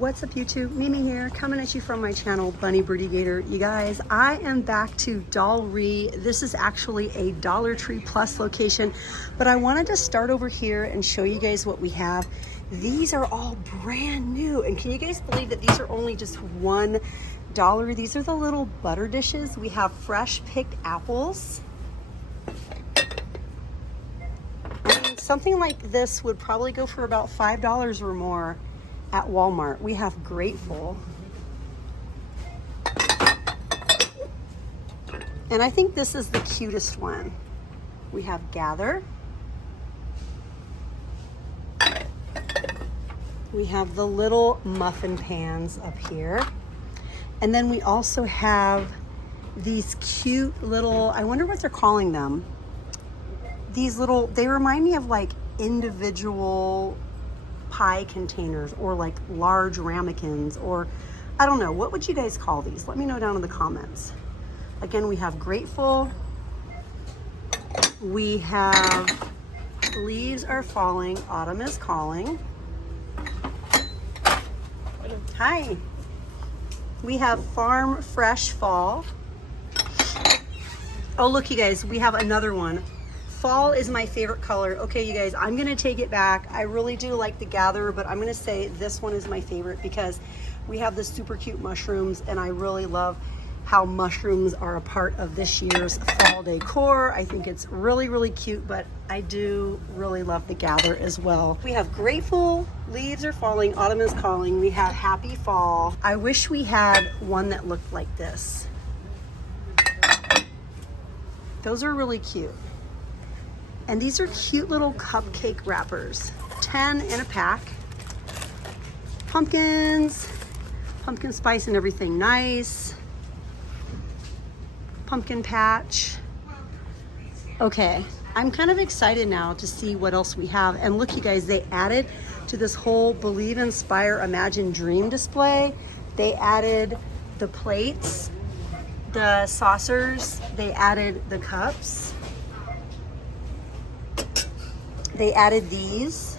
What's up YouTube? Mimi here, coming at you from my channel, Bunny Birdy Gator. You guys, I am back to Dollry. This is actually a Dollar Tree Plus location, but I wanted to start over here and show you guys what we have. These are all brand new, and can you guys believe that these are only just $1? These are the little butter dishes. We have fresh picked apples. I mean, something like this would probably go for about $5 or more at Walmart. We have Grateful. And I think this is the cutest one. We have Gather. We have the little muffin pans up here. And then we also have these cute little, I wonder what they're calling them. These little, they remind me of like individual pie containers or like large ramekins, or I don't know, what would you guys call these? Let me know down in the comments. Again, we have Grateful. We have Leaves Are Falling, Autumn is Calling. Hi. We have Farm Fresh Fall. Oh, look, you guys, we have another one. Fall is my favorite color. Okay, you guys, I'm gonna take it back. I really do like the Gather, but I'm gonna say this one is my favorite because we have the super cute mushrooms, and I really love how mushrooms are a part of this year's fall decor. I think it's really, really cute, but I do really love the Gather as well. We have Grateful, Leaves Are Falling, Autumn is Calling. We have Happy Fall. I wish we had one that looked like this. Those are really cute. And these are cute little cupcake wrappers, 10 in a pack. Pumpkins, pumpkin spice and everything nice. Pumpkin patch. Okay, I'm kind of excited now to see what else we have. And look, you guys, they added to this whole Believe, Inspire, Imagine, Dream display. They added the plates, the saucers, they added the cups. They added these.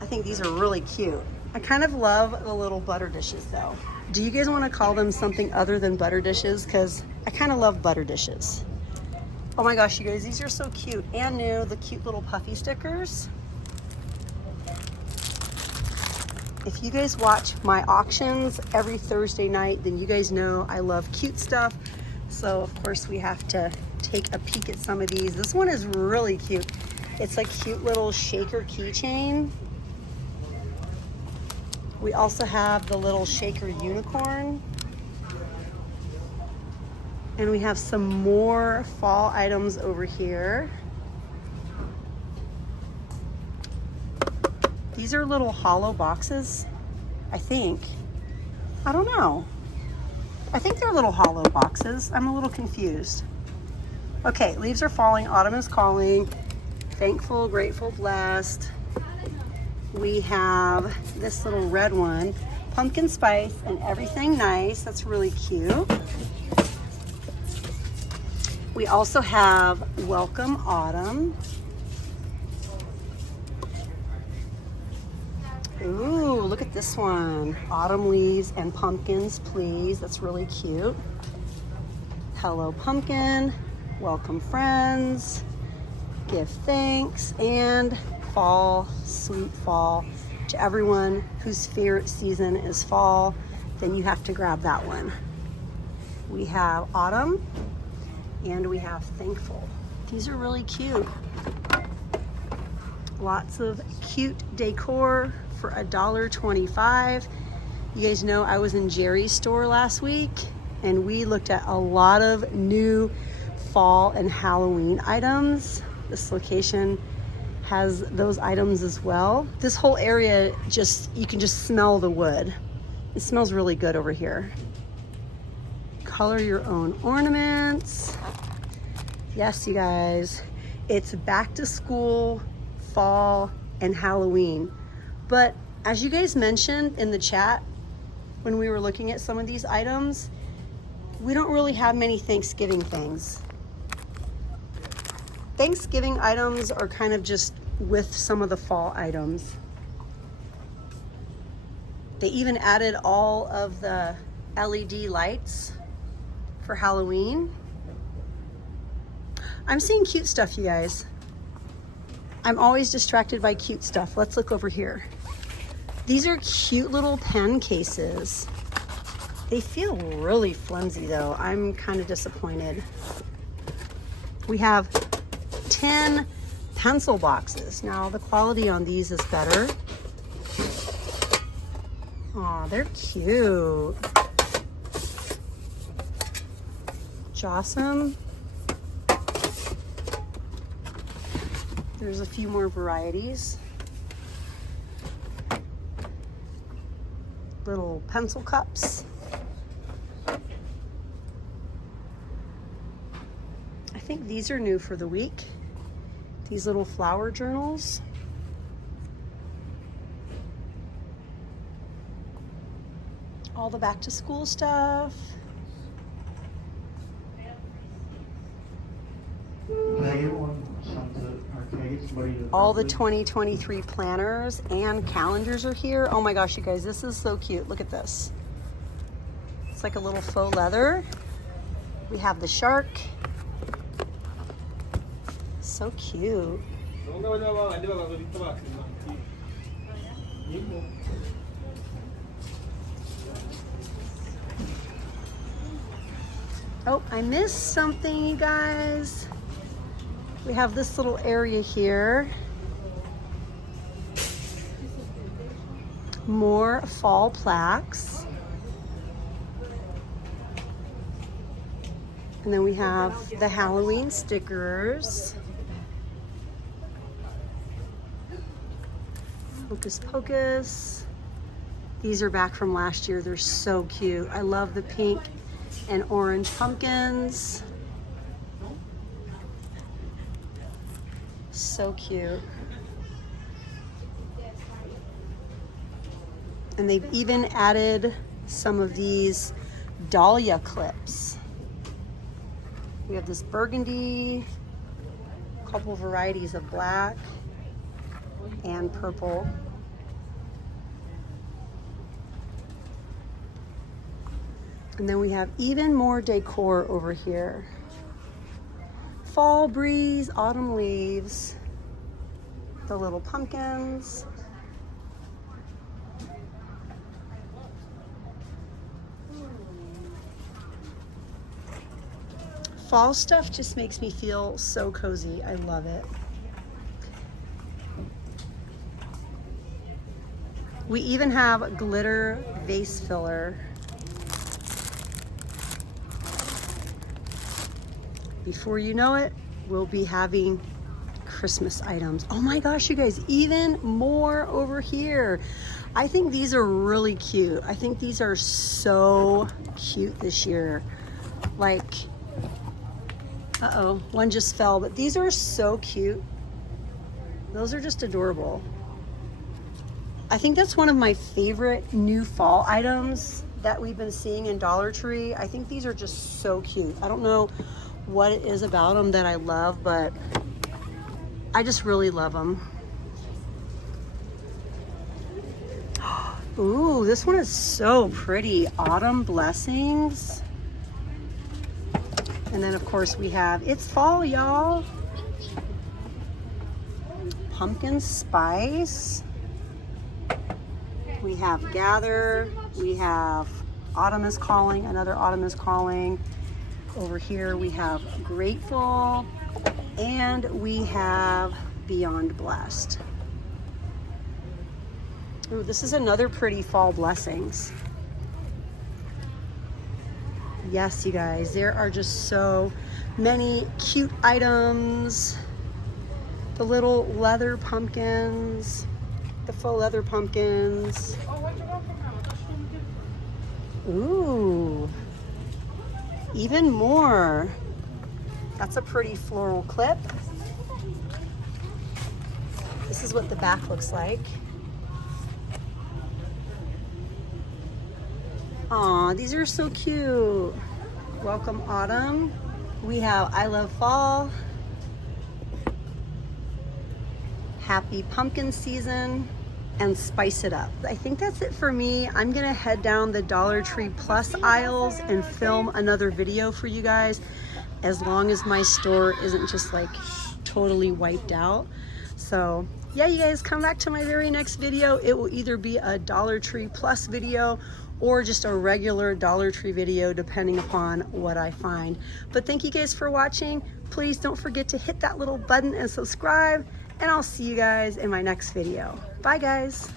I think these are really cute. I kind of love the little butter dishes though. Do you guys want to call them something other than butter dishes? Because I kind of love butter dishes. Oh my gosh, you guys, these are so cute and new. The cute little puffy stickers. If you guys watch my auctions every Thursday night, then you guys know I love cute stuff. So of course we have to take a peek at some of these. This one is really cute. It's a cute little shaker keychain. We also have the little shaker unicorn. And we have some more fall items over here. These are little hollow boxes, I think. I don't know. I think they're little hollow boxes. I'm a little confused. Okay, Leaves Are Falling, Autumn is Calling. Thankful, Grateful, Blessed. We have this little red one, Pumpkin Spice and Everything Nice. That's really cute. We also have Welcome Autumn. Ooh, look at this one. Autumn Leaves and Pumpkins, Please. That's really cute. Hello Pumpkin. Welcome Friends. Give Thanks, and Fall, Sweet Fall. To everyone whose favorite season is fall, then you have to grab that one. We have Autumn, and we have Thankful. These are really cute. Lots of cute decor for $1.25. You guys know I was in Jerry's store last week, and we looked at a lot of new fall and Halloween items. This location has those items as well. This whole area, you can just smell the wood. It smells really good over here. Color your own ornaments. Yes, you guys, it's back to school, fall, and Halloween. But as you guys mentioned in the chat, when we were looking at some of these items, we don't really have many Thanksgiving things. Thanksgiving items are kind of just with some of the fall items. They even added all of the LED lights for Halloween. I'm seeing cute stuff, you guys. I'm always distracted by cute stuff. Let's look over here. These are cute little pen cases. They feel really flimsy though. I'm kind of disappointed. We have 10 pencil boxes. Now the quality on these is better. Aw, they're cute. Jossum. There's a few more varieties. Little pencil cups. I think these are new for the week. These little flower journals. All the back to school stuff. All the 2023 planners and calendars are here. Oh my gosh, you guys, this is so cute. Look at this. It's like a little faux leather. We have the shark. So cute. Oh, I missed something, you guys. We have this little area here. More fall plaques. And then we have the Halloween stickers. Hocus Pocus. These are back from last year. They're so cute. I love the pink and orange pumpkins. So cute. And they've even added some of these dahlia clips. We have this burgundy, a couple varieties of black and purple. And then we have even more decor over here. Fall breeze, autumn leaves, the little pumpkins. Fall stuff just makes me feel so cozy. I love it. We even have glitter vase filler. Before you know it, we'll be having Christmas items. Oh my gosh, you guys, even more over here. I think these are really cute. I think these are so cute this year. Like, uh-oh, one just fell, but these are so cute. Those are just adorable. I think that's one of my favorite new fall items that we've been seeing in Dollar Tree. I think these are just so cute. I don't know what it is about them that I love, but I just really love them. Ooh, this one is so pretty. Autumn Blessings. And then of course we have It's Fall, y'all. Pumpkin Spice. We have Gather. We have Autumn is Calling. Another Autumn is Calling. Over here we have Grateful, and we have Beyond Blessed. Ooh, this is another pretty fall blessings. Yes, you guys, there are just so many cute items. The little leather pumpkins, the faux leather pumpkins. Ooh. Even more. That's a pretty floral clip. This is what the back looks like. Aw, these are so cute. Welcome Autumn. We have I Love Fall. Happy Pumpkin Season. and spice it up. I think that's it for me. I'm gonna head down the Dollar Tree Plus aisles and film another video for you guys, as long as my store isn't just like totally wiped out. So yeah, you guys come back to my very next video. It will either be a Dollar Tree Plus video or just a regular Dollar Tree video, depending upon what I find. But thank you guys for watching. Please don't forget to hit that little button and subscribe, and I'll see you guys in my next video. Bye guys.